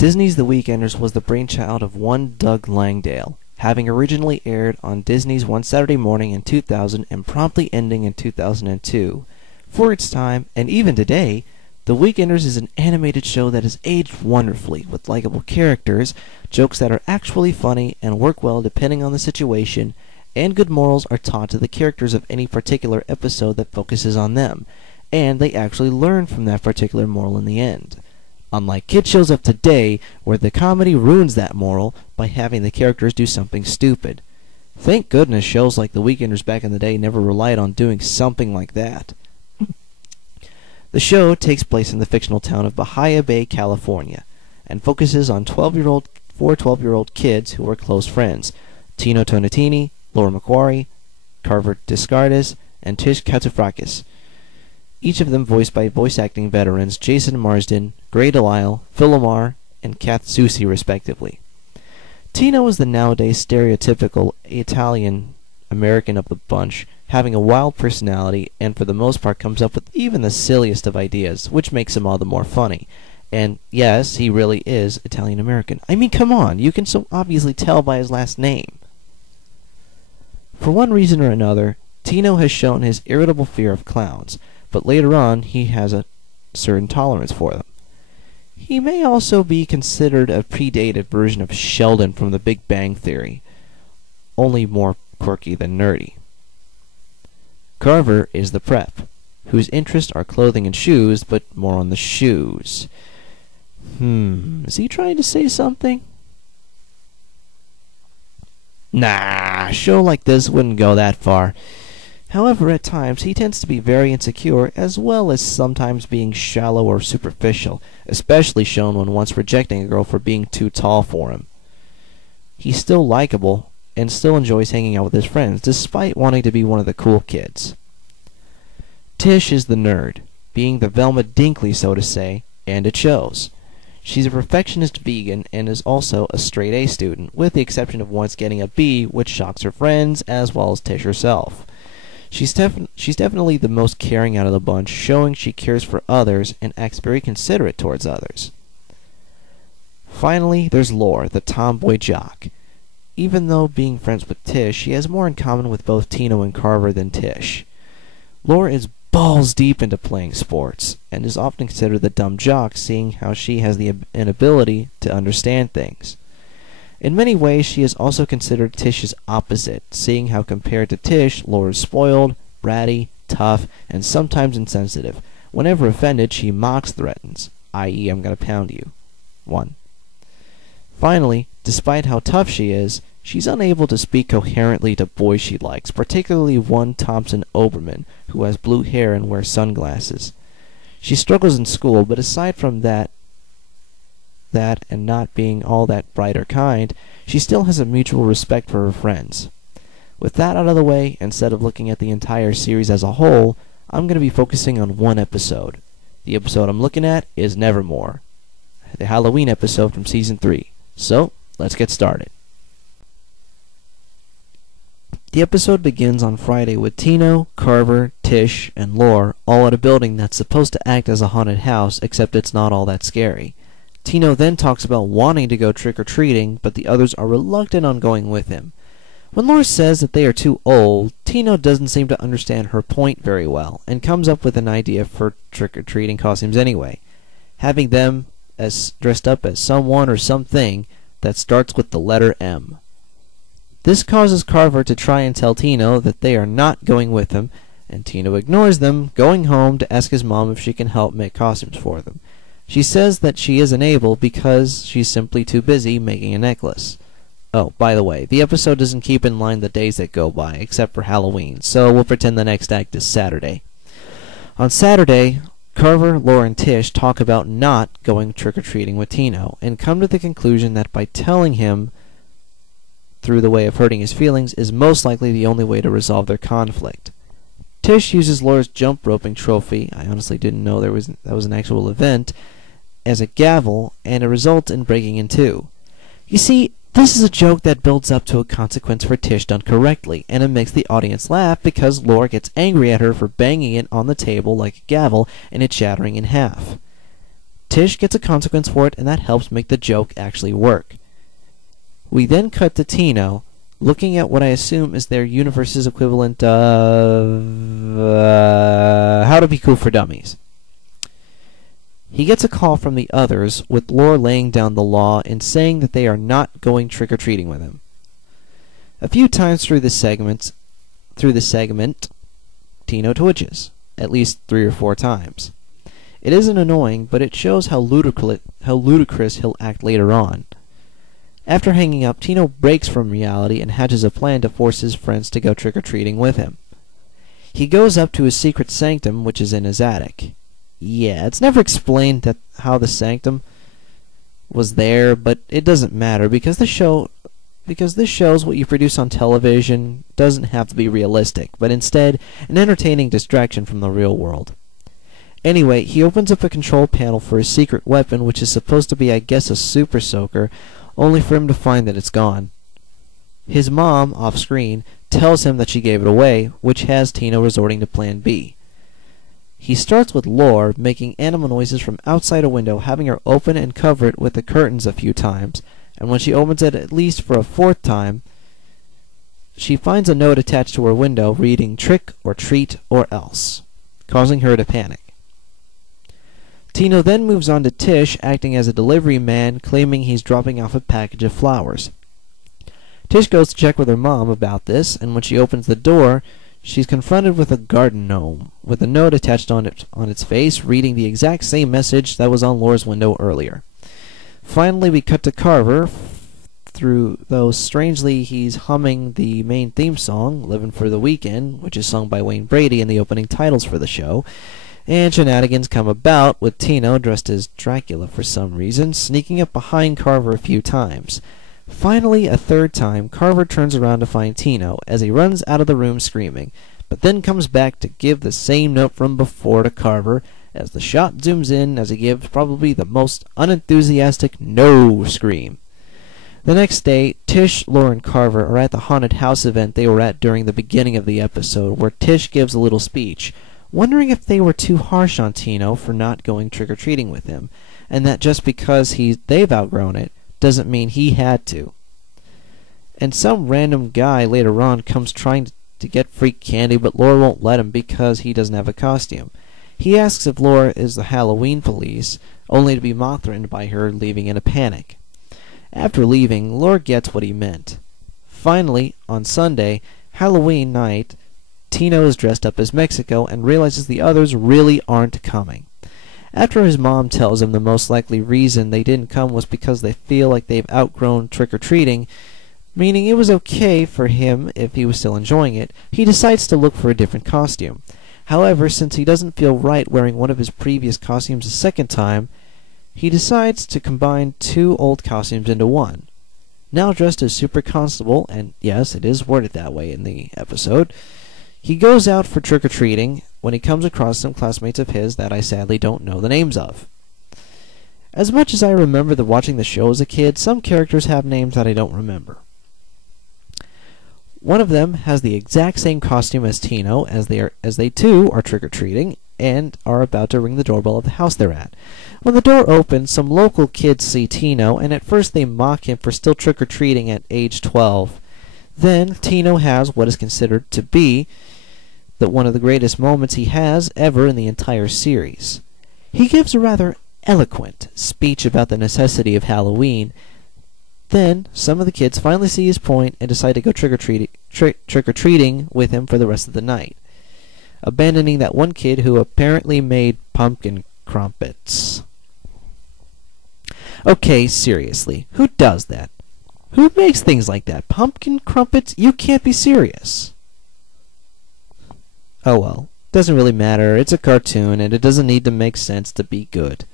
Disney's The Weekenders was the brainchild of one Doug Langdale, having originally aired on Disney's One Saturday Morning in 2000 and promptly ending in 2002. For its time, and even today, The Weekenders is an animated show that has aged wonderfully, with likable characters, jokes that are actually funny and work well depending on the situation, and good morals are taught to the characters of any particular episode that focuses on them, and they actually learn from that particular moral in the end. Unlike kid shows of today, where the comedy ruins that moral by having the characters do something stupid. Thank goodness shows like The Weekenders back in the day never relied on doing something like that. The show takes place in the fictional town of Bahia Bay, California, and focuses on four 12-year-old kids who are close friends: Tino Tonatini, Laura Macquarie, Carver Descartes, and Tish Katsoufakis. Each of them voiced by voice acting veterans Jason Marsden, Gray Delisle, Phil Lamar, and Kath Soucie, respectively. Tino is the nowadays stereotypical Italian American of the bunch, having a wild personality, and for the most part comes up with even the silliest of ideas, which makes him all the more funny. And yes, he really is Italian American. I mean, come on, you can so obviously tell by his last name. For one reason or another, Tino has shown his irritable fear of clowns, but later on he has a certain tolerance for them. He may also be considered a predated version of Sheldon from The Big Bang Theory, only more quirky than nerdy. Carver is the prep, whose interests are clothing and shoes, but more on the shoes. Is he trying to say something? Nah, a show like this wouldn't go that far. However, at times he tends to be very insecure, as well as sometimes being shallow or superficial, especially shown when once rejecting a girl for being too tall for him. He's still likable, and still enjoys hanging out with his friends, despite wanting to be one of the cool kids. Tish is the nerd, being the Velma Dinkley, so to say, and it shows. She's a perfectionist vegan and is also a straight A student, with the exception of once getting a B, which shocks her friends, as well as Tish herself. She's definitely the most caring out of the bunch, showing she cares for others and acts very considerate towards others. Finally, there's Lore, the tomboy jock. Even though being friends with Tish, she has more in common with both Tino and Carver than Tish. Lore is balls deep into playing sports, and is often considered the dumb jock, seeing how she has the inability to understand things. In many ways, she is also considered Tish's opposite, seeing how compared to Tish, Lore is spoiled, bratty, tough, and sometimes insensitive. Whenever offended, she mocks threatens, i.e. I'm gonna pound you. 1. Finally, despite how tough she is, she's unable to speak coherently to boys she likes, particularly one Thompson Oberman, who has blue hair and wears sunglasses. She struggles in school, but aside from that and not being all that bright or kind, she still has a mutual respect for her friends. With that out of the way, instead of looking at the entire series as a whole, I'm going to be focusing on one episode. The episode I'm looking at is Nevermore, the Halloween episode from Season 3. So, let's get started. The episode begins on Friday with Tino, Carver, Tish, and Lore all at a building that's supposed to act as a haunted house, except it's not all that scary. Tino then talks about wanting to go trick-or-treating, but the others are reluctant on going with him. When Lore says that they are too old, Tino doesn't seem to understand her point very well, and comes up with an idea for trick-or-treating costumes anyway, having them as dressed up as someone or something that starts with the letter M. This causes Carver to try and tell Tino that they are not going with him, and Tino ignores them, going home to ask his mom if she can help make costumes for them. She says that she isn't able because she's simply too busy making a necklace. Oh, by the way, the episode doesn't keep in line the days that go by, except for Halloween, so we'll pretend the next act is Saturday. On Saturday, Carver, Lore, and Tish talk about not going trick-or-treating with Tino, and come to the conclusion that by telling him through the way of hurting his feelings is most likely the only way to resolve their conflict. Tish uses Lore's jump roping trophy, I honestly didn't know that was an actual event, as a gavel, and it results in breaking in two. You see, this is a joke that builds up to a consequence for Tish done correctly, and it makes the audience laugh because Lore gets angry at her for banging it on the table like a gavel and it shattering in half. Tish gets a consequence for it, and that helps make the joke actually work. We then cut to Tino, looking at what I assume is their universe's equivalent of How to Be Cool for Dummies. He gets a call from the others, with Lore laying down the law and saying that they are not going trick-or-treating with him. A few times through the segment, Tino twitches, at least 3 or 4 times. It isn't annoying, but it shows how ludicrous he'll act later on. After hanging up, Tino breaks from reality and hatches a plan to force his friends to go trick-or-treating with him. He goes up to his secret sanctum, which is in his attic. Yeah, it's never explained how the sanctum was there, but it doesn't matter because this shows what you produce on television doesn't have to be realistic, but instead an entertaining distraction from the real world. Anyway, he opens up a control panel for his secret weapon, which is supposed to be, I guess, a super soaker, only for him to find that it's gone. His mom, off-screen, tells him that she gave it away, which has Tino resorting to Plan B. He starts with Lore, making animal noises from outside a window, having her open and cover it with the curtains a few times, and when she opens it at least for a 4th time, she finds a note attached to her window reading "Trick or treat or else," causing her to panic. Tino then moves on to Tish, acting as a delivery man, claiming he's dropping off a package of flowers. Tish goes to check with her mom about this, and when she opens the door, she's confronted with a garden gnome, with a note attached on its face, reading the exact same message that was on Lore's window earlier. Finally, we cut to Carver, though strangely he's humming the main theme song, "Livin' for the Weekend," which is sung by Wayne Brady in the opening titles for the show, and shenanigans come about, with Tino, dressed as Dracula for some reason, sneaking up behind Carver a few times. Finally, a 3rd time, Carver turns around to find Tino, as he runs out of the room screaming, but then comes back to give the same note from before to Carver, as the shot zooms in as he gives probably the most unenthusiastic "no" scream. The next day, Tish, Lore, and Carver are at the haunted house event they were at during the beginning of the episode, where Tish gives a little speech, wondering if they were too harsh on Tino for not going trick-or-treating with him, and that just because they've outgrown it doesn't mean he had to. And some random guy later on comes trying to get free candy, but Lore won't let him because he doesn't have a costume. He asks if Lore is the Halloween police, only to be mock-threatened by her, leaving in a panic. After leaving, Lore gets what he meant. Finally, on Sunday, Halloween night, Tino is dressed up as Mexico and realizes the others really aren't coming. After his mom tells him the most likely reason they didn't come was because they feel like they've outgrown trick-or-treating, meaning it was okay for him if he was still enjoying it, he decides to look for a different costume. However, since he doesn't feel right wearing one of his previous costumes a 2nd time, he decides to combine 2 old costumes into one. Now dressed as Super Constable, and yes, it is worded that way in the episode, he goes out for trick-or-treating when he comes across some classmates of his that I sadly don't know the names of. As much as I remember watching the show as a kid, some characters have names that I don't remember. One of them has the exact same costume as Tino, as they too are trick-or-treating and are about to ring the doorbell of the house they're at. When the door opens, some local kids see Tino, and at first they mock him for still trick-or-treating at age 12. Then Tino has what is considered to be one of the greatest moments he has ever in the entire series. He gives a rather eloquent speech about the necessity of Halloween. Then some of the kids finally see his point and decide to go trick-or-treating with him for the rest of the night, abandoning that one kid who apparently made pumpkin crumpets. Okay, seriously, who does that? Who makes things like that? Pumpkin crumpets? You can't be serious. Oh well, doesn't really matter. It's a cartoon, and it doesn't need to make sense to be good.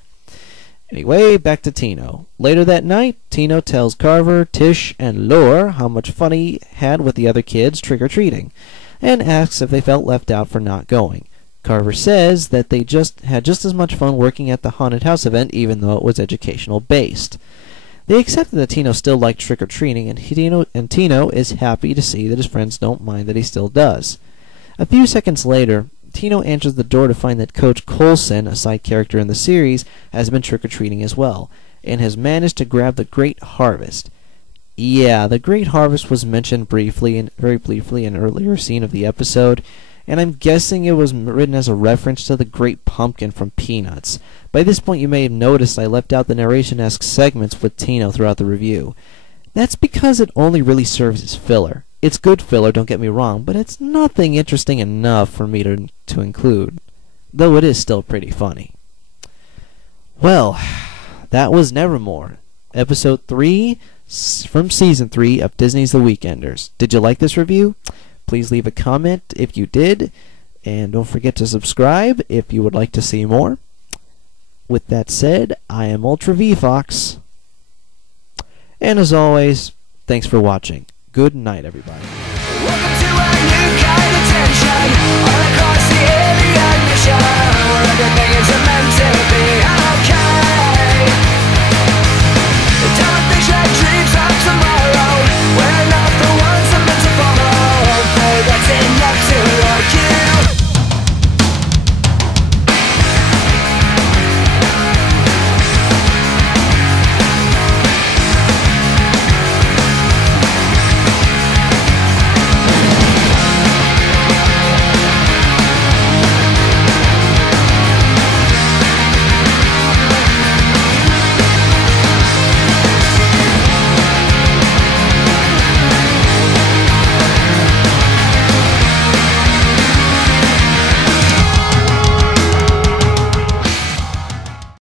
Anyway, back to Tino. Later that night, Tino tells Carver, Tish, and Lore how much fun he had with the other kids trick-or-treating, and asks if they felt left out for not going. Carver says that they had just as much fun working at the haunted house event, even though it was educational-based. They accepted that Tino still liked trick-or-treating, and Tino is happy to see that his friends don't mind that he still does. A few seconds later, Tino answers the door to find that Coach Coulson, a side character in the series, has been trick-or-treating as well, and has managed to grab the Great Harvest. Yeah, the Great Harvest was mentioned very briefly in an earlier scene of the episode, and I'm guessing it was written as a reference to the Great Pumpkin from Peanuts. By this point you may have noticed I left out the narration-esque segments with Tino throughout the review. That's because it only really serves as filler. It's good filler, don't get me wrong, but it's nothing interesting enough for me to include, though it is still pretty funny. Well, that was Nevermore, Episode 3 from Season 3 of Disney's The Weekenders. Did you like this review? Please leave a comment if you did, and don't forget to subscribe if you would like to see more. With that said, I am Ultra V Fox, and as always, thanks for watching. Good night, everybody.